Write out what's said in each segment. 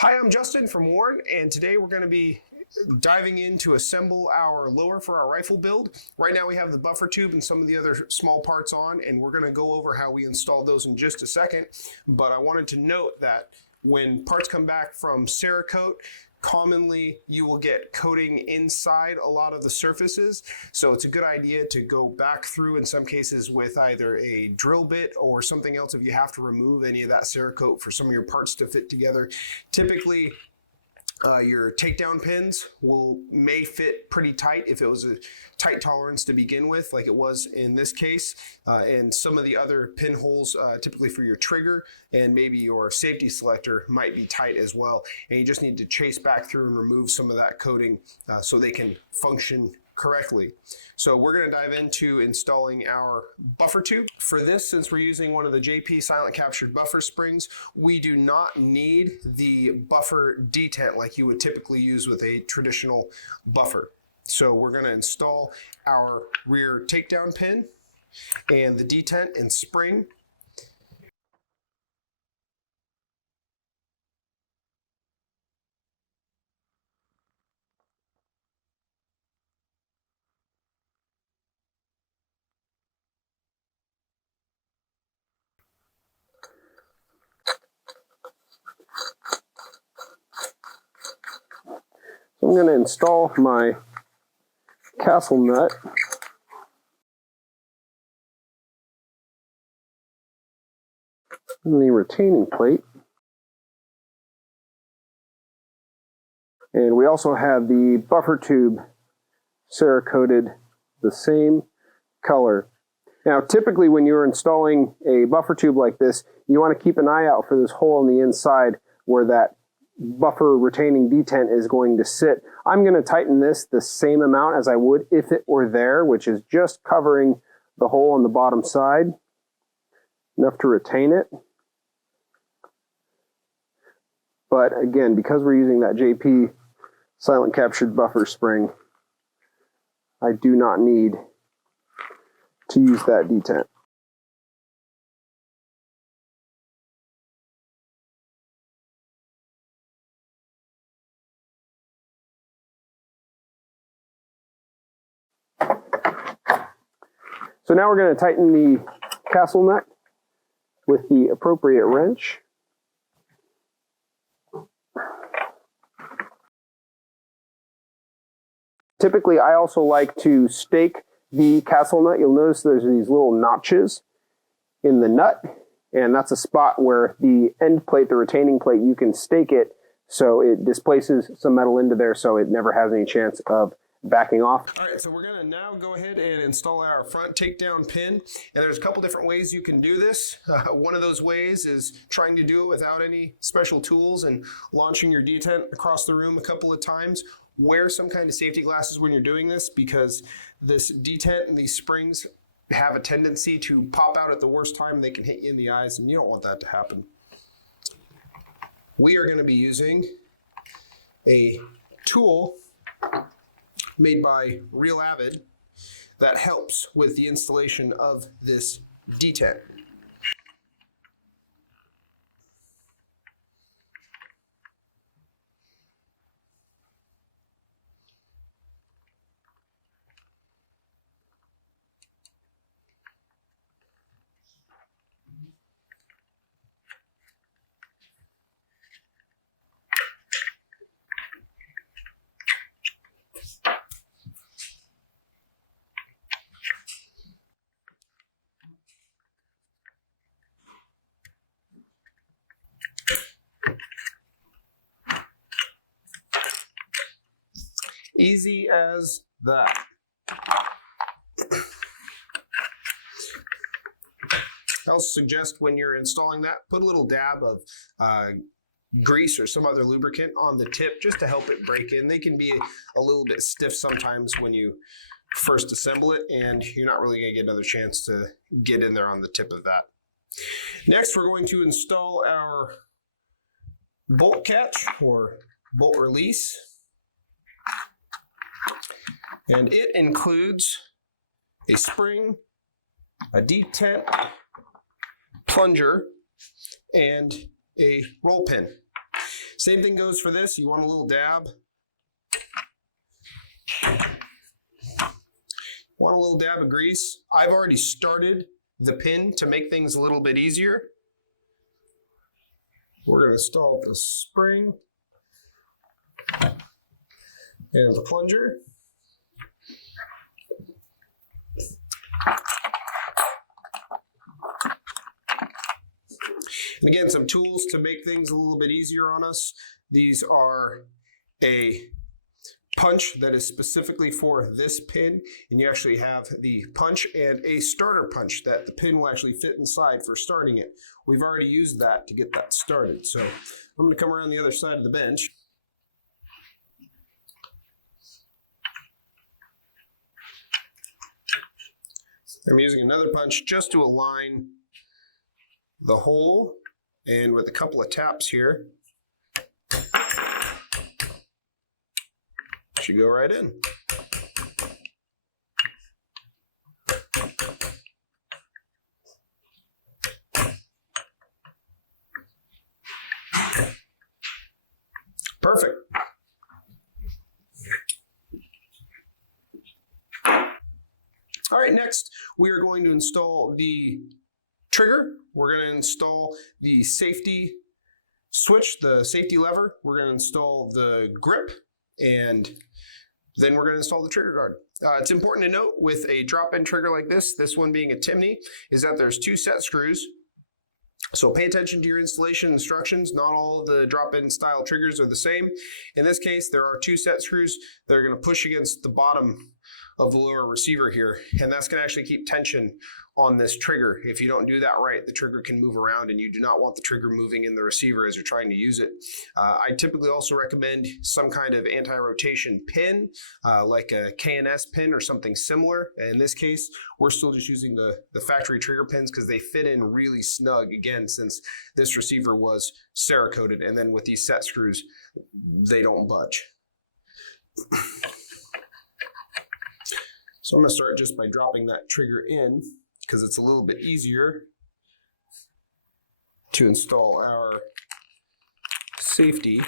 Hi, I'm Justin from Warren, and today we're going to be diving in to assemble our lower for our rifle build. Right now we have the buffer tube and some of the other small parts on, and we're going to go over how we install those in just a second. But I wanted to note that when parts come back from Cerekote, commonly you will get coating inside a lot of the surfaces. So it's a good idea to go back through in some cases with either a drill bit or something else if you have to remove any of that Cerekote for some of your parts to fit together. Typically, your takedown pins may fit pretty tight if it was a tight tolerance to begin with, like it was in this case. And some of the other pinholes, typically for your trigger and maybe your safety selector, might be tight as well. And you just need to chase back through and remove some of that coating so they can function correctly. So we're going to dive into installing our buffer tube. For this, since we're using one of the JP silent captured buffer springs, we do not need the buffer detent like you would typically use with a traditional buffer. So we're going to install our rear takedown pin and the detent and spring. I'm going to install my castle nut and the retaining plate. And we also have the buffer tube Cerekoted the same color. Now, typically when you're installing a buffer tube like this, you want to keep an eye out for this hole on the inside where that buffer retaining detent is going to sit. I'm going to tighten this the same amount as I would if it were there, which is just covering the hole on the bottom side, enough to retain it. But again, because we're using that JP silent captured buffer spring, I do not need to use that detent. So now we're going to tighten the castle nut with the appropriate wrench. Typically, I also like to stake the castle nut. You'll notice there's these little notches in the nut, and that's a spot where the end plate, the retaining plate, you can stake it so it displaces some metal into there so it never has any chance of backing off. All right, so we're going to now go ahead and install our front takedown pin, and there's a couple different ways you can do this. One of those ways is trying to do it without any special tools and launching your detent across the room a couple of times. Wear some kind of safety glasses when you're doing this, because this detent and these springs have a tendency to pop out at the worst time. They can hit you in the eyes, and you don't want that to happen. We are going to be using a tool made by Real Avid that helps with the installation of this detent. Easy as that. I also suggest when you're installing that, put a little dab of grease or some other lubricant on the tip just to help it break in. They can be a little bit stiff sometimes when you first assemble it, and you're not really going to get another chance to get in there on the tip of that. Next, we're going to install our bolt catch or bolt release. And it includes a spring, a detent, plunger, and a roll pin. Same thing goes for this. You want a little dab. Want a little dab of grease. I've already started the pin to make things a little bit easier. We're going to install the spring and the plunger. And again, some tools to make things a little bit easier on us. These are a punch that is specifically for this pin, and you actually have the punch and a starter punch that the pin will actually fit inside for starting it. We've already used that to get that started. So I'm going to come around the other side of the bench. I'm using another punch just to align the hole, and with a couple of taps here, should go right in. Perfect. All right, next we are going to install the trigger. We're going to install the safety switch, the safety lever. We're going to install the grip, and then we're going to install the trigger guard. It's important to note with a drop-in trigger like this one being a Timney, is that there's 2 set screws. So pay attention to your installation instructions. Not all of the drop-in style triggers are the same. In this case, there are 2 set screws that are going to push against the bottom of the lower receiver here, and that's going to actually keep tension on this trigger. If you don't do that right, the trigger can move around, and you do not want the trigger moving in the receiver as you're trying to use it. I typically also recommend some kind of anti-rotation pin, like a K&S pin or something similar. In this case, we're still just using the factory trigger pins because they fit in really snug, again, since this receiver was Cerekoted, and then with these set screws, they don't budge. So I'm going to start just by dropping that trigger in, because it's a little bit easier to install our safety. And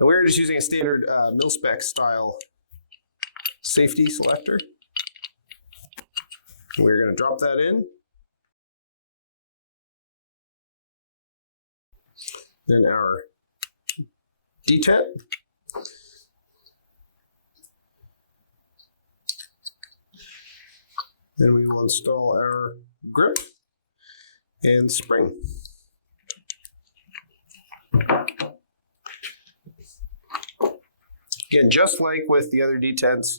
we're just using a standard mil-spec style safety selector. And we're going to drop that in. Then our detent. Then we will install our grip and spring. Again, just like with the other detents,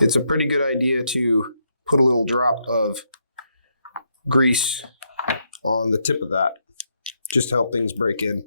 it's a pretty good idea to put a little drop of grease on the tip of that, just to help things break in.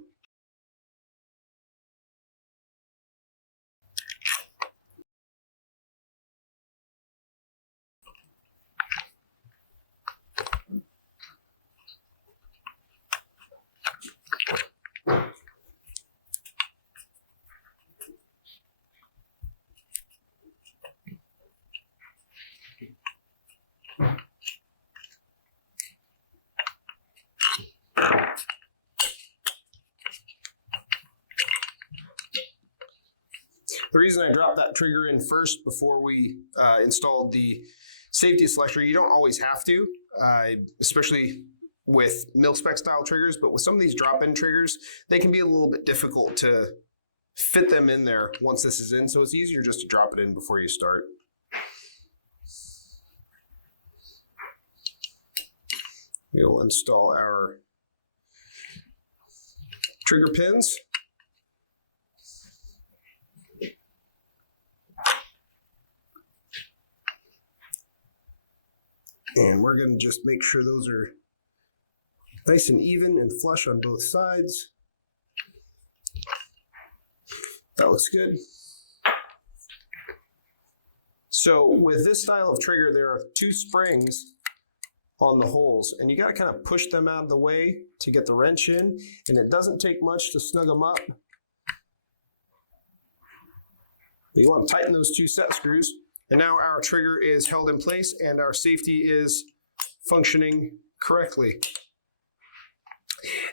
The reason I dropped that trigger in first before we installed the safety selector, you don't always have to, especially with mil-spec style triggers, but with some of these drop-in triggers, they can be a little bit difficult to fit them in there once this is in, so it's easier just to drop it in before you start. We'll install our trigger pins. And we're going to just make sure those are nice and even and flush on both sides. That looks good. So with this style of trigger, there are 2 springs on the holes, and you got to kind of push them out of the way to get the wrench in, and it doesn't take much to snug them up. But you want to tighten those 2 set screws. And now our trigger is held in place and our safety is functioning correctly.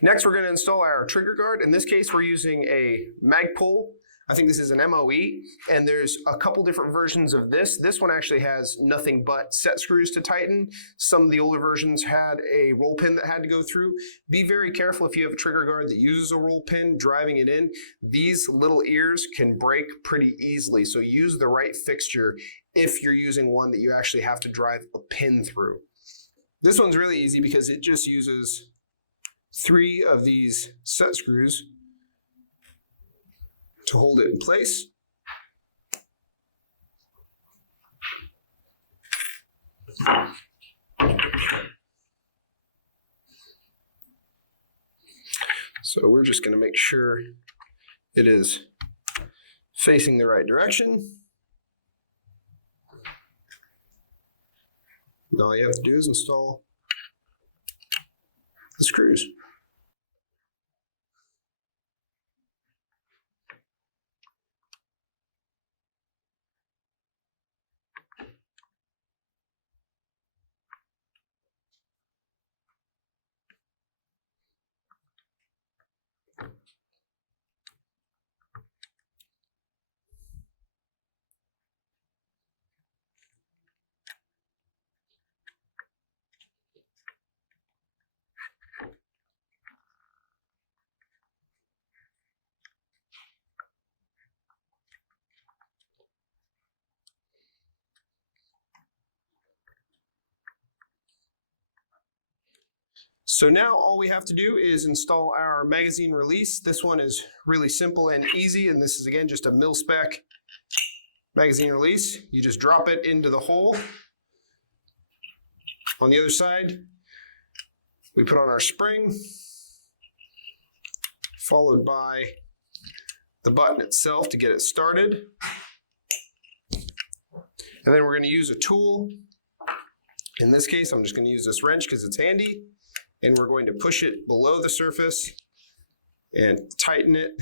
Next, we're going to install our trigger guard. In this case, we're using a Magpul. I think this is an MOE, and there's a couple different versions of this. This one actually has nothing but set screws to tighten. Some of the older versions had a roll pin that had to go through. Be very careful if you have a trigger guard that uses a roll pin, driving it in. These little ears can break pretty easily, so use the right fixture if you're using one that you actually have to drive a pin through. This one's really easy because it just uses 3 of these set screws to hold it in place. So we're just going to make sure it is facing the right direction. And all you have to do is install the screws. So now all we have to do is install our magazine release. This one is really simple and easy, and this is again just a mil-spec magazine release. You just drop it into the hole. On the other side, we put on our spring, followed by the button itself to get it started. And then we're going to use a tool. In this case, I'm just going to use this wrench because it's handy. And we're going to push it below the surface and tighten it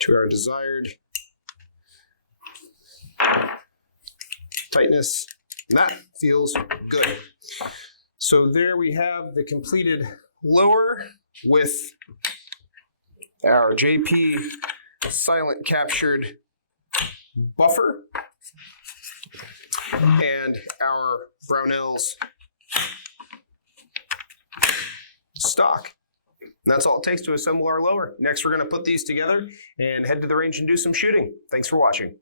to our desired tightness. And that feels good. So there we have the completed lower with our JP silent captured buffer and our Brownells stock. And that's all it takes to assemble our lower. Next, we're going to put these together and head to the range and do some shooting. Thanks for watching.